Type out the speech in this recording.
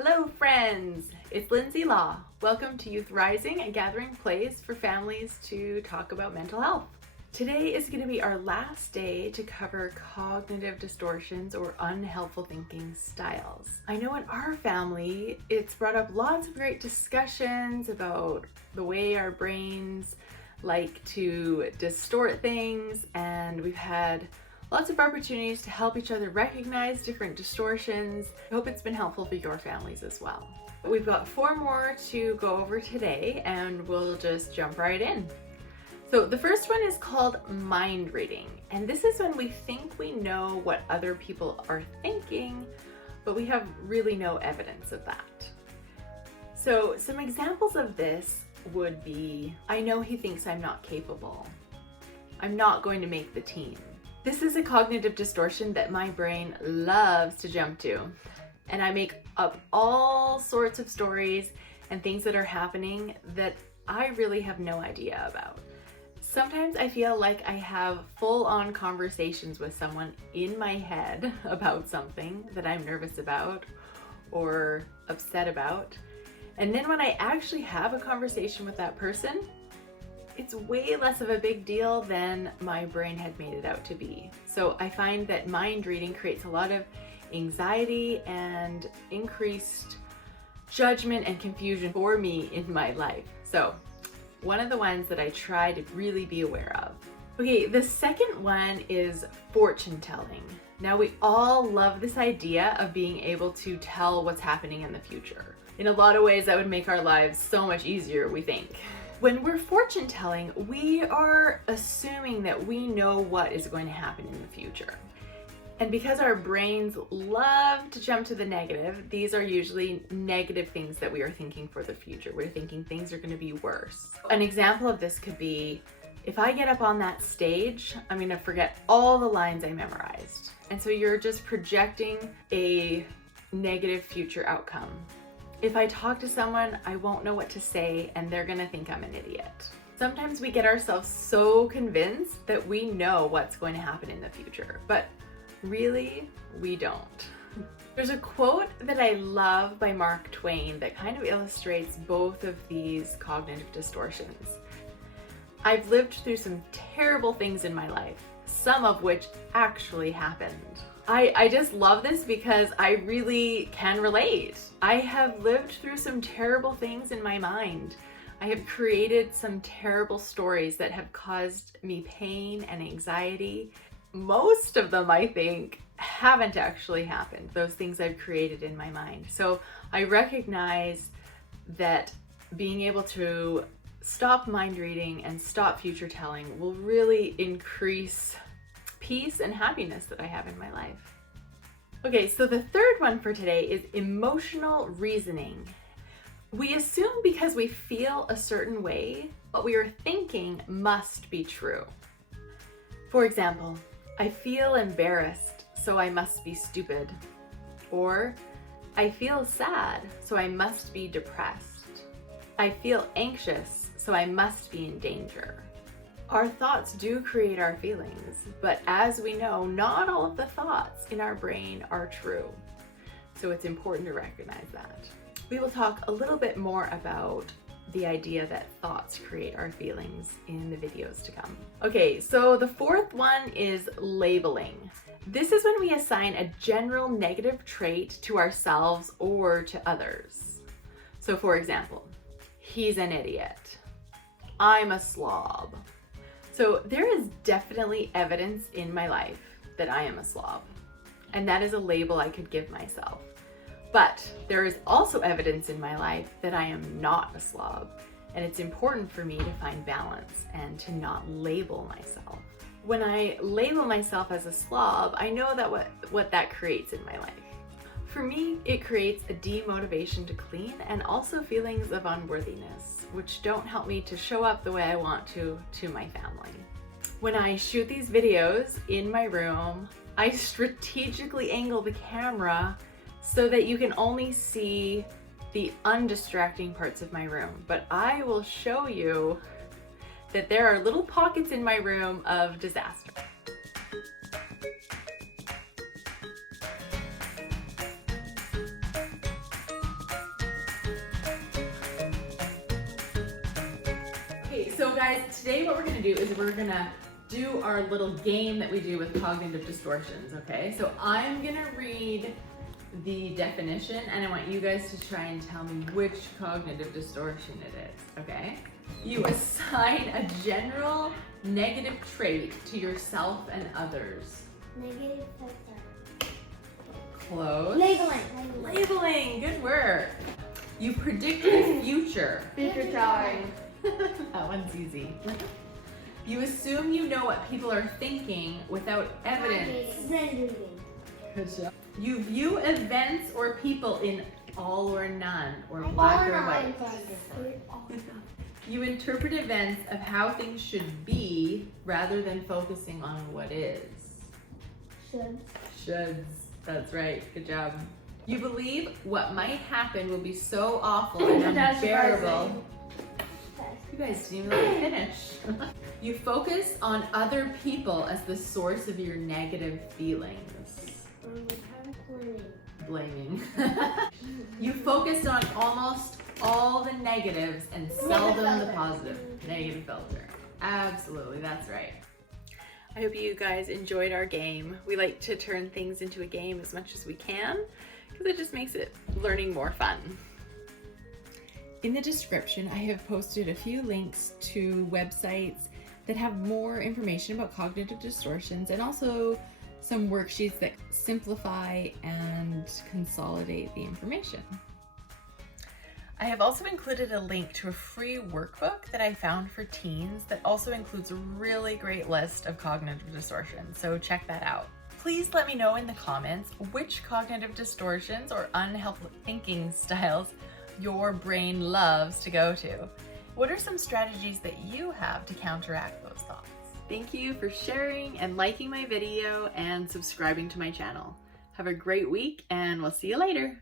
Hello friends, it's Lindsay Law. Welcome to Youth Rising, a gathering place for families to talk about mental health. Today is going to be our last day to cover cognitive distortions or unhelpful thinking styles. I know in our family, it's brought up lots of great discussions about the way our brains like to distort things, and we've had lots of opportunities to help each other recognize different distortions. I hope it's been helpful for your families as well. We've got 4 more to go over today, and we'll just jump right in. So the first one is called mind reading, and this is when we think we know what other people are thinking, but we have really no evidence of that. So some examples of this would be, I know he thinks I'm not capable. I'm not going to make the team. This is a cognitive distortion that my brain loves to jump to, and I make up all sorts of stories and things that are happening that I really have no idea about. Sometimes I feel like I have full-on conversations with someone in my head about something that I'm nervous about or upset about, and then when I actually have a conversation with that person, it's way less of a big deal than my brain had made it out to be. So I find that mind reading creates a lot of anxiety and increased judgment and confusion for me in my life. So one of the ones that I try to really be aware of. Okay, the second one is fortune telling. Now we all love this idea of being able to tell what's happening in the future. In a lot of ways that would make our lives so much easier, we think. When we're fortune telling, we are assuming that we know what is going to happen in the future. And because our brains love to jump to the negative, these are usually negative things that we are thinking for the future. We're thinking things are going to be worse. An example of this could be, if I get up on that stage, I'm going to forget all the lines I memorized. And so you're just projecting a negative future outcome. If I talk to someone, I won't know what to say and they're gonna think I'm an idiot. Sometimes we get ourselves so convinced that we know what's going to happen in the future, but really, we don't. There's a quote that I love by Mark Twain that kind of illustrates both of these cognitive distortions. I've lived through some terrible things in my life, some of which actually happened. I just love this because I really can relate. I have lived through some terrible things in my mind. I have created some terrible stories that have caused me pain and anxiety. Most of them, I think, haven't actually happened, those things I've created in my mind. So I recognize that being able to stop mind reading and stop future telling will really increase peace and happiness that I have in my life. Okay, so the third one for today is emotional reasoning. We assume because we feel a certain way, what we are thinking must be true. For example, I feel embarrassed, so I must be stupid. Or, I feel sad, so I must be depressed. I feel anxious, so I must be in danger. Our thoughts do create our feelings, but as we know, not all of the thoughts in our brain are true. So it's important to recognize that. We will talk a little bit more about the idea that thoughts create our feelings in the videos to come. Okay, so the fourth one is labeling. This is when we assign a general negative trait to ourselves or to others. So for example, he's an idiot. I'm a slob. So there is definitely evidence in my life that I am a slob, and that is a label I could give myself. But there is also evidence in my life that I am not a slob, and it's important for me to find balance and to not label myself. When I label myself as a slob, I know that what that creates in my life. For me, it creates a demotivation to clean and also feelings of unworthiness, which don't help me to show up the way I want to my family. When I shoot these videos in my room, I strategically angle the camera so that you can only see the undistracting parts of my room. But I will show you that there are little pockets in my room of disaster. guys, today what we're gonna do is we're gonna do our little game that we do with cognitive distortions, okay? So I'm gonna read the definition and I want you guys to try and tell me which cognitive distortion it is, okay? You assign a general negative trait to yourself and others. Negative filter. Close. Labeling. Labeling, good work. You predict the future. Futuretelling. That one's easy. You assume you know what people are thinking without evidence. Good job. You view events or people in all or none, or black or white. You interpret events of how things should be rather than focusing on what is. Shoulds. That's right. Good job. You believe what might happen will be so awful and unbearable. You guys didn't even let me finish. You focus on other people as the source of your negative feelings. Blaming. You focus on almost all the negatives and seldom the positive. Negative filter. Absolutely, that's right. I hope you guys enjoyed our game. We like to turn things into a game as much as we can because it just makes it learning more fun. In the description, I have posted a few links to websites that have more information about cognitive distortions and also some worksheets that simplify and consolidate the information. I have also included a link to a free workbook that I found for teens that also includes a really great list of cognitive distortions, so check that out. Please let me know in the comments which cognitive distortions or unhelpful thinking styles your brain loves to go to. What are some strategies that you have to counteract those thoughts? Thank you for sharing and liking my video and subscribing to my channel. Have a great week and we'll see you later.